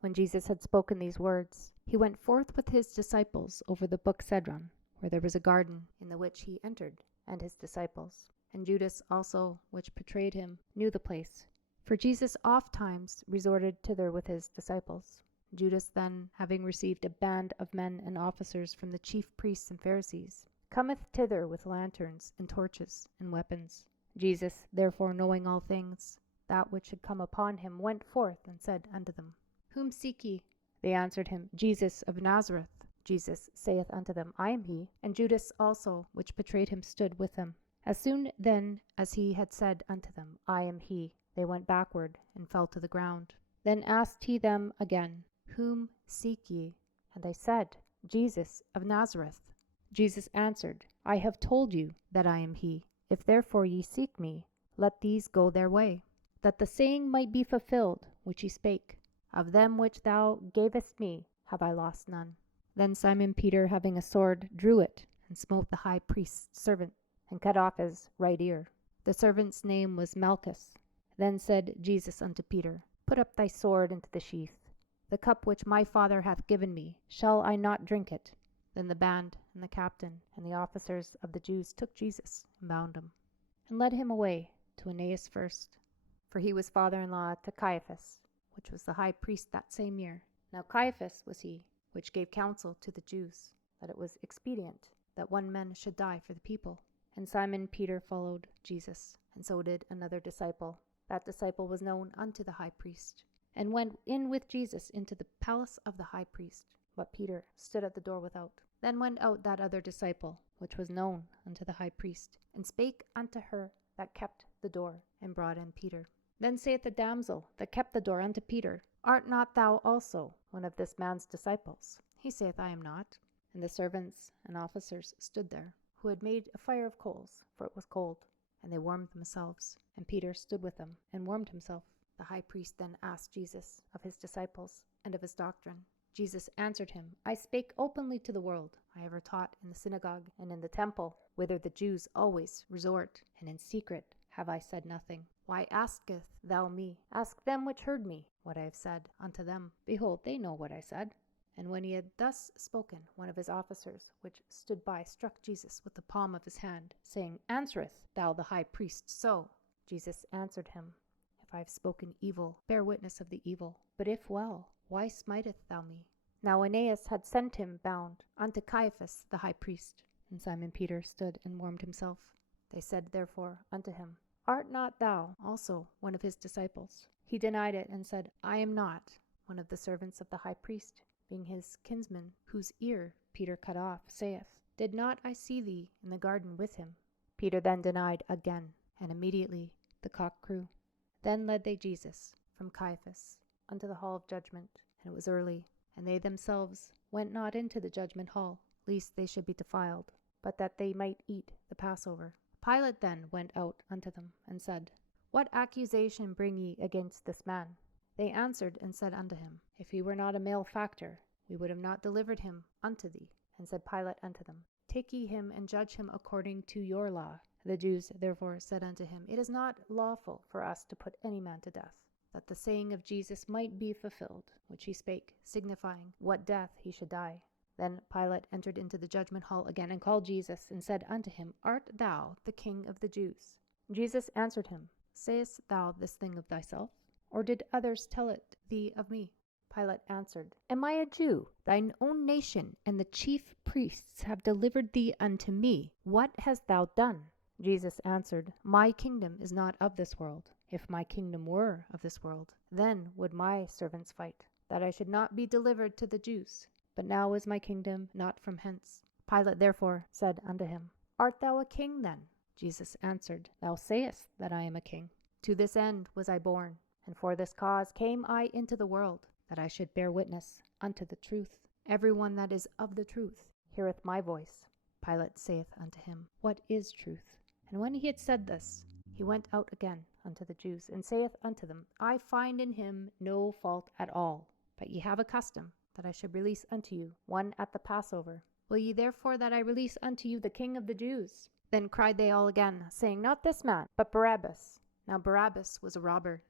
When Jesus had spoken these words, he went forth with his disciples over the brook Cedron, where there was a garden, in the which he entered, and his disciples. And Judas also, which betrayed him, knew the place, for Jesus ofttimes resorted thither with his disciples. Judas then, having received a band of men and officers from the chief priests and Pharisees, cometh thither with lanterns and torches and weapons. Jesus, therefore, knowing all things, that which should come upon him, went forth and said unto them, Whom seek ye? They answered him, Jesus of Nazareth. Jesus saith unto them, I am he. And Judas also, which betrayed him, stood with him. As soon then as he had said unto them, I am he, they went backward and fell to the ground. Then asked he them again, Whom seek ye? And they said, Jesus of Nazareth. Jesus answered, I have told you that I am he. If therefore ye seek me, let these go their way, that the saying might be fulfilled which he spake, Of them which thou gavest me have I lost none. Then Simon Peter, having a sword, drew it, and smote the high priest's servant, and cut off his right ear. The servant's name was Malchus. Then said Jesus unto Peter, Put up thy sword into the sheath. The cup which my Father hath given me, shall I not drink it? Then the band and the captain and the officers of the Jews took Jesus and bound him, and led him away to Annas first, for he was father-in-law to Caiaphas, which was the high priest that same year. Now Caiaphas was he which gave counsel to the Jews, that it was expedient that one man should die for the people. And Simon Peter followed Jesus, and so did another disciple. That disciple was known unto the high priest, and went in with Jesus into the palace of the high priest. But Peter stood at the door without. Then went out that other disciple, which was known unto the high priest, and spake unto her that kept the door, and brought in Peter. Then saith the damsel that kept the door unto Peter, Art not thou also one of this man's disciples? He saith, I am not. And the servants and officers stood there, who had made a fire of coals, for it was cold, and they warmed themselves. And Peter stood with them, and warmed himself. The high priest then asked Jesus of his disciples, and of his doctrine. Jesus answered him, I spake openly to the world. I ever taught in the synagogue and in the temple, whither the Jews always resort, and in secret have I said nothing. Why asketh thou me? Ask them which heard me what I have said unto them. Behold, they know what I said. And when he had thus spoken, one of his officers which stood by struck Jesus with the palm of his hand, saying, Answerest thou the high priest so? Jesus answered him, If I have spoken evil, bear witness of the evil. But if well, why smitest thou me? Now Annas had sent him bound unto Caiaphas the high priest. And Simon Peter stood and warmed himself. They said therefore unto him, Art not thou also one of his disciples? He denied it, and said, I am not. One of the servants of the high priest, being his kinsman, whose ear Peter cut off, saith, Did not I see thee in the garden with him? Peter then denied again, and immediately the cock crew. Then led they Jesus from Caiaphas unto the hall of judgment, and it was early, and they themselves went not into the judgment hall, lest they should be defiled, but that they might eat the Passover. Pilate then went out unto them, and said, What accusation bring ye against this man? They answered and said unto him, If he were not a malefactor, we would have not delivered him unto thee. And said Pilate unto them, Take ye him and judge him according to your law. The Jews therefore said unto him, It is not lawful for us to put any man to death, that the saying of Jesus might be fulfilled, which he spake, signifying what death he should die. Then Pilate entered into the judgment hall again, and called Jesus, and said unto him, Art thou the King of the Jews? Jesus answered him, Sayest thou this thing of thyself? Or did others tell it thee of me? Pilate answered, Am I a Jew? Thine own nation and the chief priests have delivered thee unto me. What hast thou done? Jesus answered, My kingdom is not of this world. If my kingdom were of this world, then would my servants fight, that I should not be delivered to the Jews. But now is my kingdom not from hence. Pilate therefore said unto him, Art thou a king then? Jesus answered, Thou sayest that I am a king. To this end was I born, and for this cause came I into the world, that I should bear witness unto the truth. Every one that is of the truth heareth my voice. Pilate saith unto him, What is truth? And when he had said this, he went out again unto the Jews, and saith unto them, I find in him no fault at all. But ye have a custom, that I should release unto you one at the Passover. Will ye therefore that I release unto you the King of the Jews? Then cried they all again, saying, Not this man, but Barabbas. Now Barabbas was a robber.